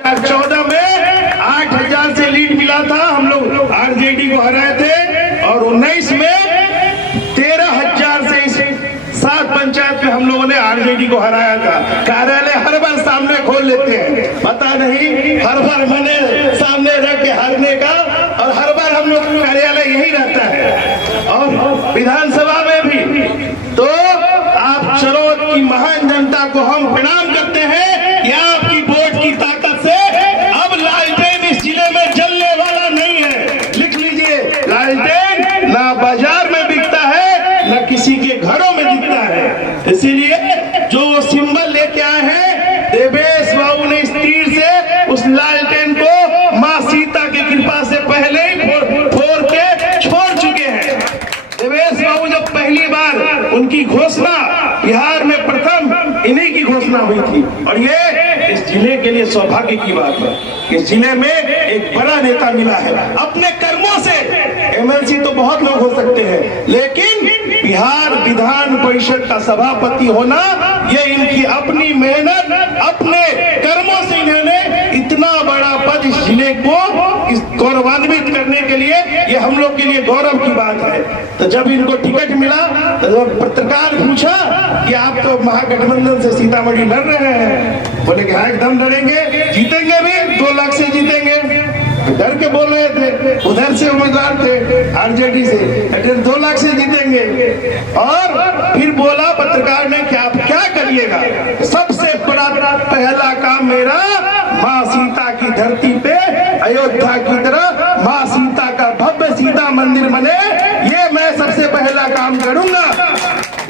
2014 में 8,000 से लीड मिला था, हम लोग आरजेडी को हराए थे। और 19 में 13,000 से 7 पंचायत में हम लोगों ने आरजेडी को हराया था। कार्यालय हर बार सामने खोल लेते हैं, पता नहीं हर बार मैंने सामने रख के हारने का, और हर बार हम लोग कार्यालय यही रहता है। और विधानसभा में भी तो आप चरौद की महान जनता को हम प्रणाम करते हैं कि आपकी वोट की ताकत से अब लालटेन इस जिले में जलने वाला नहीं है। लिख लीजिए, लालटेन ना बाजार में बिकता है ना किसी के घरों में दिखता है। इसीलिए जो सिंबल लेके आए हैं देवेश बाबू ने, इस तीर से उस लालटेन को माँ सीता की कृपा से पहले ही फोड़ के छोड़ चुके हैं। देवेश बाबू जब पहली बार उनकी घोषणा बिहार में प्रथम इन्हीं की घोषणा हुई थी, और ये इस जिले के लिए सौभाग्य की बात है कि इस जिले में एक बड़ा नेता मिला है। अपने कर्मों से एमएलसी तो बहुत लोग हो सकते हैं, लेकिन बिहार विधान परिषद का सभापति होना ये इनकी अपनी मेहनत, अपने कर्मों से इन्होंने इतना बड़ा पद इस जिले को गौरवान्वित करने के लिए, ये हम लोग के लिए गौरव की बात है। तो जब इनको टिकट मिला तो पत्रकार पूछा कि आप तो महागठबंधन से सीतामढ़ी लड़ रहे हैं, बोले कि हाँ एकदम लड़ेंगे, जीतेंगे भी, 2 लाख से जीतेंगे। डर के बोल रहे थे, उधर से उम्मीदवार थे आरजेडी से, 2 लाख से जीतेंगे। और फिर बोला पत्रकार ने कि आप क्या करिएगा? सबसे बड़ा पहला काम मेरा माँ सीता की धरती पे अयोध्या की तरह माँ सीता का भव्य सीता मंदिर बने, ये मैं सबसे पहला काम करूंगा।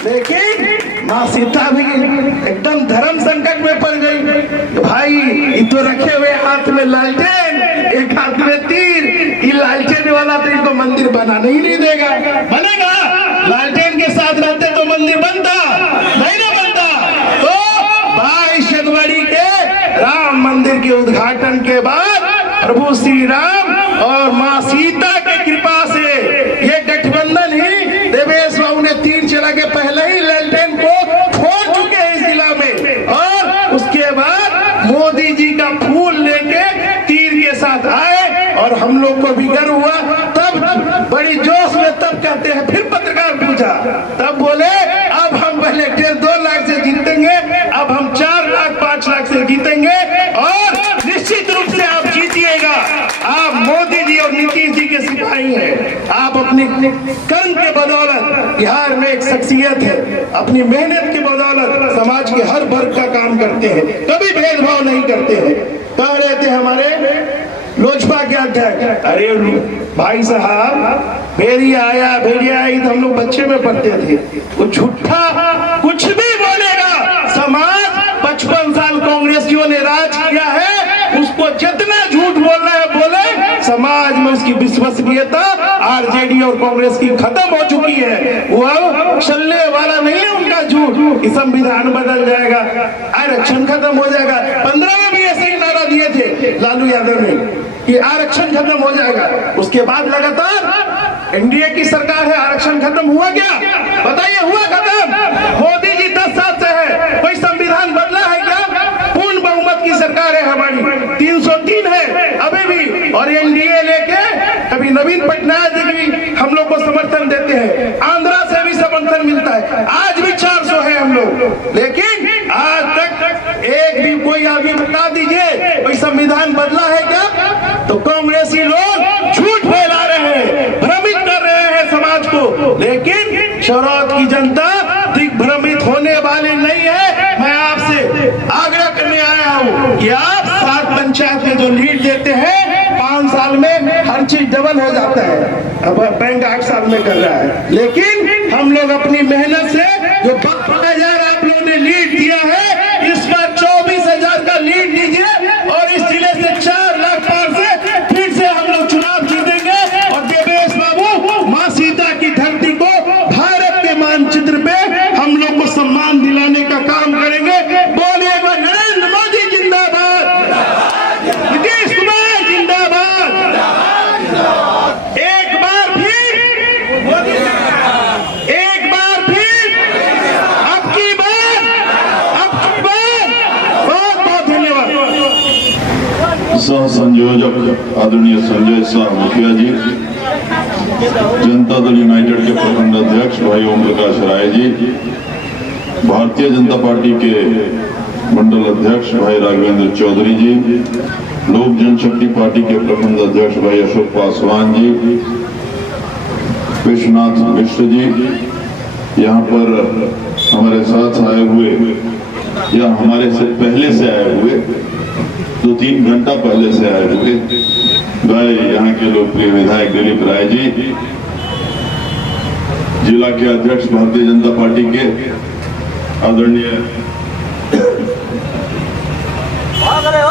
लेकिन माँ सीता भी एकदम धर्म संकट में पड़ गई। भाई ये तो रखे हुए हाथ में लालटेन, एक हाथ में तीर, ये लालटेन वाला तो इनको मंदिर बनाने ही नहीं देगा। बनेगा? लालटेन के साथ रहते तो मंदिर बनता नहीं ना बनता। तो 22 जनवरी के राम मंदिर के उद्घाटन के बाद प्रभु श्री राम और माँ सीता की कृपा से ये गठबंधन ही देवेश बाबू ने तीर चला के पहले ही लालटेन को छोड़ चुके हैं इस जिला में। और उसके बाद मोदी जी का फूल लेके तीर के साथ आए और हम लोग को भी गर्व हुआ। तब बड़ी जोश में तब कहते हैं, फिर पत्रकार पूछा, तब बोले अब हम पहले 2 लाख से जीतेंगे, अब हम 4 लाख 5 लाख से जीतेंगे, और निश्चित रूप से आप जीतिएगा। आप मोदी जी और नीतीश जी के सिपाही हैं। आप अपनी कर्म के बदौलत बिहार में एक शख्सियत है, अपनी मेहनत की बदौलत समाज के हर वर्ग का काम करते हैं, कभी भेदभाव नहीं करते हैं। कह रहे थे हमारे लोजपा के अध्यक्ष, अरे भाई साहब भेड़िया आया भेड़िया आई तो हम लोग बच्चे में पढ़ते थे, वो झूठा कुछ भी बोलेगा। समाज 55 साल कांग्रेसियों ने राज किया है, उसको जितना झूठ बोलना है बोले। समाज में उसकी विश्वसनीयता आरजेडी और कांग्रेस की खत्म हो चुकी है, वो चलने वाला नहीं है उनका झूठ। संविधान बदल जाएगा, आरक्षण खत्म हो जाएगा। 15 में भी ऐसे ही नारा दिए थे लालू यादव ने कि आरक्षण खत्म हो जाएगा। उसके बाद लगातार एनडीए की सरकार है, आरक्षण खत्म हुआ क्या? बताइए, हुआ खत्म? मोदी जी 10 साल से है, कोई संविधान बदला है क्या? पूर्ण बहुमत की सरकार है हमारी, 303 है अभी भी, और एनडीए लेके कभी नवीन पटनायक जी भी हम लोग को समर्थन देते हैं, आंध्रा से भी समर्थन मिलता है, आज भी 400 है हम लोग। लेकिन आज तक एक भी कोई आदमी बता दीजिए कोई संविधान बदला है क्या? तो कांग्रेसी लोग झूठ फैला रहे हैं, भ्रमित कर रहे हैं समाज को। लेकिन चरौद की जनता दिग्भ्रमित होने वाली नहीं है। मैं आपसे आग्रह करने आया हूँ कि आप 7 पंचायत में जो लीड देते हैं, 5 साल में हर चीज डबल हो जाता है। अब बैंक 8 साल में कर रहा है, लेकिन हम लोग अपनी मेहनत से जो 12,000 आप लोगों ने लीड दिया है, इस बार 24,000 का लीड दीजिए, और इस जिले से 4 लाख पार से फिर से हम लोग चुनाव जीतेंगे, और देवेश बाबू माँ सीता की धरती को भारत के मानचित्र पे हम लोग को सम्मान दिलाने का काम करेंगे। बोलिएगा नरेंद्र मोदी जिंदाबाद, नीतीश कुमार जिंदाबाद। एक बार फिर अब सह संयोजक आदरणीय संजय शाह मुखिया जी, जनता दल यूनाइटेड के प्रखंड अध्यक्ष भाई ओम प्रकाश राय जी, भारतीय जनता पार्टी के मंडल अध्यक्ष भाई राघवेंद्र चौधरी जी, लोक जनशक्ति पार्टी के प्रखंड अध्यक्ष भाई अशोक पासवान जी, विश्वनाथ मिश्र जी, यहाँ पर हमारे साथ आए हुए या हमारे से पहले से आए हुए 2-3 घंटा पहले से आए हुए भाई यहाँ के लोकप्रिय विधायक दिलीप राय जी, जिला के अध्यक्ष भारतीय जनता पार्टी के आदरणीय भाग रहे हो